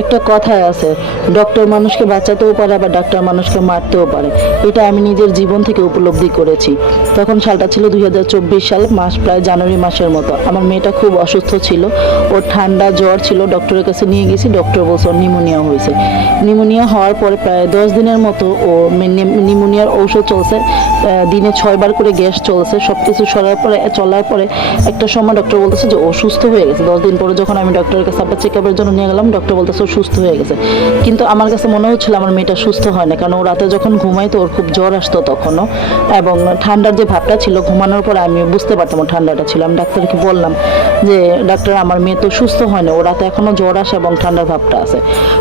একটা কথায় আছে। ডক্টর মানুষকে বাঁচাতেও পারে, আবার ডাক্তার মানুষকে মারতেও পারে। এটা আমি নিজের জীবন থেকে উপলব্ধি করেছি। তখন সালটা ছিল দুই সাল, মাস প্রায় জানুয়ারি মাসের মতো। আমার মেয়েটা খুব অসুস্থ ছিল। ওর ঠান্ডা জ্বর ছিল, ডক্টরের কাছে নিয়ে গেছি। ডক্টর বলছে ওর নিমোনিয়া হয়েছে। নিমোনিয়া হওয়ার পরে প্রায় দশ দিনের মতো ও নিমোনিয়ার ঔষধ চলছে। দিনে ছয়বার করে গ্যাস চলছে। সব কিছু সরার পরে, চলার পরে একটা সময় ডক্টর বলতেছে যে ও সুস্থ হয়ে গেছে। দশ দিন পরে যখন আমি ডক্টরের কাছে আবার চেক আপের জন্য নিয়ে গেলাম, ডক্টর বলতেছে সুস্থ হয়ে গেছে। কিন্তু আমার কাছে মনে হচ্ছিল আমার মেয়েটা সুস্থ হয় না, কারণ ও রাতে যখন ঘুমাইতো ওর খুব জ্বর আসতো তখনও। এবং ঠান্ডার যে ভাবটা ছিল, ঘুমানোর পরে আমি বুঝতে পারতাম ঠান্ডাটা ছিল। আমি ডাক্তারকে বললাম যে, ডাক্তার, আমার মেয়ে তো সুস্থ হয় না, ও রাতে এখনও জ্বর আসে এবং ঠান্ডার ভাবটা আছে।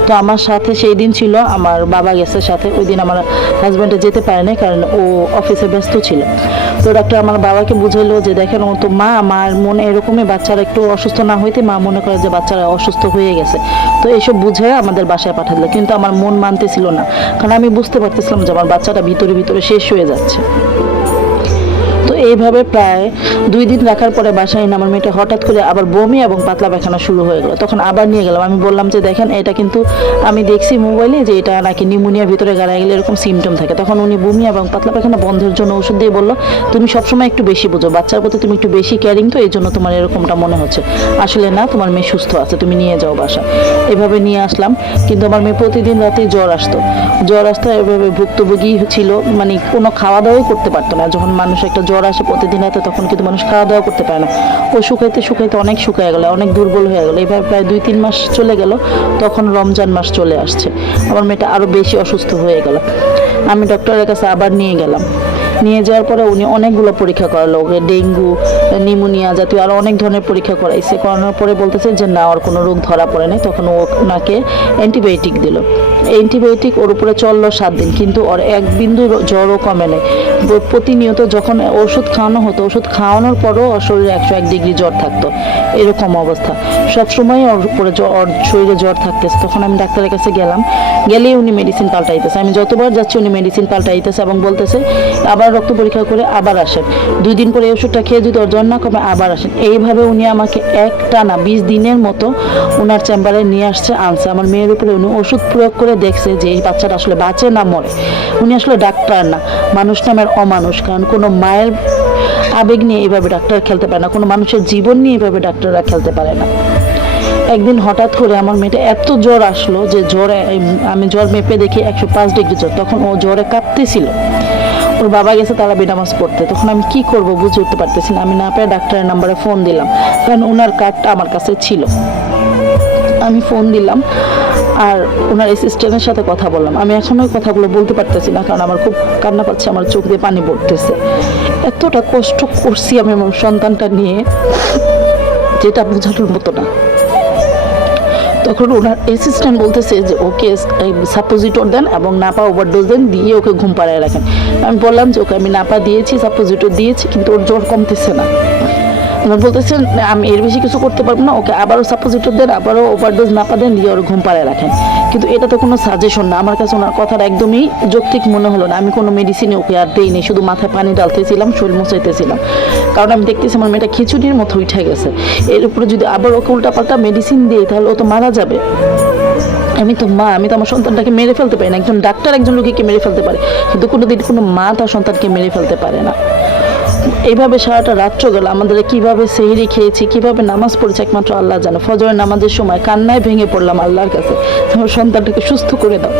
তো আমার সাথে সেই দিন ছিল, আমার বাবা গেছে সাথে, ওই দিন আমার হাজব্যান্ডে যেতে পারে নাই, কারণ ও অফিসে ব্যস্ত ছিল। তো ডাক্তার আমার বাবাকে বুঝাইলো যে, দেখেন, ও তো মা, মার মনে এরকমই বাচ্চারা একটু অসুস্থ না হইতে মা মনে করে যে বাচ্চারা অসুস্থ হয়ে গেছে। তো এইসব বুঝে আমাদের বাসায় পাঠালো কিন্তু আমার মন মানতেছিল না। কারণ আমি বুঝতে পারতেছিলাম যে আমার বাচ্চাটা ভিতরে ভিতরে শেষ হয়ে যাচ্ছে। এইভাবে প্রায় দুই দিন রাখার পরে বাসায় এনে আমার মেয়েটা হঠাৎ করে আবার বমি এবং পাতলা পায়খানা শুরু হয়ে গেলো। তখন আবার নিয়ে গেলাম। আমি বললাম যে, দেখেন, এটা কিন্তু আমি দেখছি মোবাইলে যে, এটা নাকি নিউমোনিয়ার ভিতরে গাড়ায় গেলে এরকম সিমটম থাকে। তখন উনি বমি এবং পাতলা পায়খানা বন্ধের জন্য ওষুধ দিয়ে বলল, তুমি সবসময় একটু বেশি বোঝো। বাচ্চার প্রতি তুমি একটু বেশি কেয়ারিং তো এই জন্য তোমার এরকমটা মনে হচ্ছে। আসলে না, তোমার মেয়ে সুস্থ আছে, তুমি নিয়ে যাও বাসা এভাবে নিয়ে আসলাম। কিন্তু আমার মেয়ে প্রতিদিন রাতে জ্বর আসতো। জ্বর আসতো এভাবে ভুক্তভোগী ছিল মানে কোনো খাওয়া দাওয়াই করতে পারতো না। যখন মানুষ একটা জ্বর আসে প্রতিদিন রাতে তখন কিন্তু মানুষ খাওয়া দাওয়া করতে পারে না। ও শুকাইতে শুকাইতে অনেক শুকায় গেলো, অনেক দুর্বল হয়ে গেলো। এভাবে প্রায় দুই, তিন মাস চলে গেল, তখন রমজান মাস চলে আসছে। আমার মেয়েটা আরও বেশি অসুস্থ হয়ে গেল। আমি ডক্টরের কাছে আবার নিয়ে গেলাম। নিয়ে যাওয়ার পরে উনি অনেকগুলো পরীক্ষা করালো, ওকে ডেঙ্গু নিউমোনিয়া জাতীয় আরও অনেক ধরনের পরীক্ষা করাইছে। করানোর পরে বলতেছে যে, না, ওর কোনো রোগ ধরা পড়ে নাই। তখন ওনাকে অ্যান্টিবায়োটিক দিল। অ্যান্টিবায়োটিক ওর উপরে চলল সাত দিন, কিন্তু ওর এক বিন্দু জ্বরও কমে ব- প্রতিনিয়ত যখন ওষুধ খাওয়ানো হতো, ওষুধ খাওয়ানোর পরও শরীরে একশো এক ডিগ্রি জ্বর থাকতো। এরকম অবস্থা। সবসময় ওর উপরে জ্বর- শরীরে জ্বর থাকতেছে। তখন আমি ডাক্তারের কাছে গেলাম। গেলেই উনি মেডিসিন পাল্টাইতেছে। আমি যতবার যাচ্ছি উনি মেডিসিন পাল্টাইতেছে এবং বলতেছে, আবার রক্ত পরীক্ষা করে আবার আসেন। দুই দিন পরে ওষুধটা খেয়ে যদি ওর জ্বর না কমে, আবার আসেন। এইভাবে উনি আমাকে একটা না বিশ দিনের মতো ওনার চেম্বারে নিয়ে আসছে, আনছে। আমার মেয়ের উপরে উনি ওষুধ প্রয়োগ করে দেখছে যে এই বাচ্চাটা আসলে বাঁচে না মরে। উনি আসলে ডাক্তার না। মানুষ নামের অমানুষ, কারণ কোনো মায়ের আবেগ নিয়ে এভাবে ডাক্তার খেলতে পারে না, কোনো মানুষের জীবন নিয়ে এভাবে ডাক্তাররা খেলতে পারে না। একদিন হঠাৎ করে আমার মেয়েটা এত জ্বর আসলো যে জ্বরে আমি জ্বর মেপে দেখি একশো পাঁচ ডিগ্রি জ্বর, তখন ও জ্বরে কাঁপতেছিল। ওর বাবা গেছে তারা বেনামাজ পড়তে তখন আমি কি করব বুঝে উঠতে পারতেছি না, আমি না পেয়ে ডাক্তারের নাম্বারে ফোন দিলাম, কারণ ওনার কার্ডটা আমার কাছে ছিল। আমি ফোন দিলাম আর ওনার অ্যাসিস্ট্যান্টের সাথে কথা বললাম। আমি এখন ওই কথাগুলো বলতে পারতেছি না, কারণ আমার খুব কান্না পাচ্ছে, আমার চোখ দিয়ে পানি পড়তেছে। এতটা কষ্ট করছি আমি আমার সন্তানটা নিয়ে, যেটা বোঝানোর মতো না। তখন ওনার অ্যাসিস্ট্যান্ট বলতেছে যে, ওকে সাপোজিটর দেন এবং নাপা ওভারডোজ দেন, দিয়ে ওকে ঘুম পাড়ায় রাখেন। আমি বললাম যে, ওকে, আমি নাপা দিয়েছি সাপোজিটর দিয়েছি, কিন্তু ওর জ্বর কমতেছে না। আমার বলতেছেন, আমি এর বেশি কিছু করতে পারব না, ওকে আবারও সাপোজিটর দেন, আবারও ওভারডোজ নাপা দেন দিয়ে ওর ঘুম পাড়ায় রাখেন। কিন্তু এটা তো কোনো সাজেশন না, আমার কাছে ওনার কথাটা একদমই যৌক্তিক মনে হলো না। আমি কোনো মেডিসিনে ওকে আর দেইনি, শুধু মাথায় পানি ডালতেছিলাম শরীর মুছাইতেছিলাম। কারণ আমি দেখতেছি আমার মেয়েটা খিচুড়ির মতো উঠে গেছে। এর উপরে যদি আবার ওকে উল্টাপাল্টা মেডিসিন দিই তাহলে ও তো মারা যাবে। আমি তো মা, আমি তো আমার সন্তানটাকে মেরে ফেলতে পারি না। একজন ডাক্তার একজন রোগীকে মেরে ফেলতে পারে। কিন্তু কোনোদিন কোনো মা তার সন্তানকে মেরে ফেলতে পারে না। এইভাবে সারাটা রাত্র গেল। আমাদের কীভাবে সেহরি খেয়েছি, কীভাবে নামাজ পড়েছি, একমাত্র আল্লাহ জানো। ফজরের নামাজের সময় কান্নায় ভেঙে পড়লাম আল্লাহর কাছে। আমার সন্তানটাকে সুস্থ করে দাও।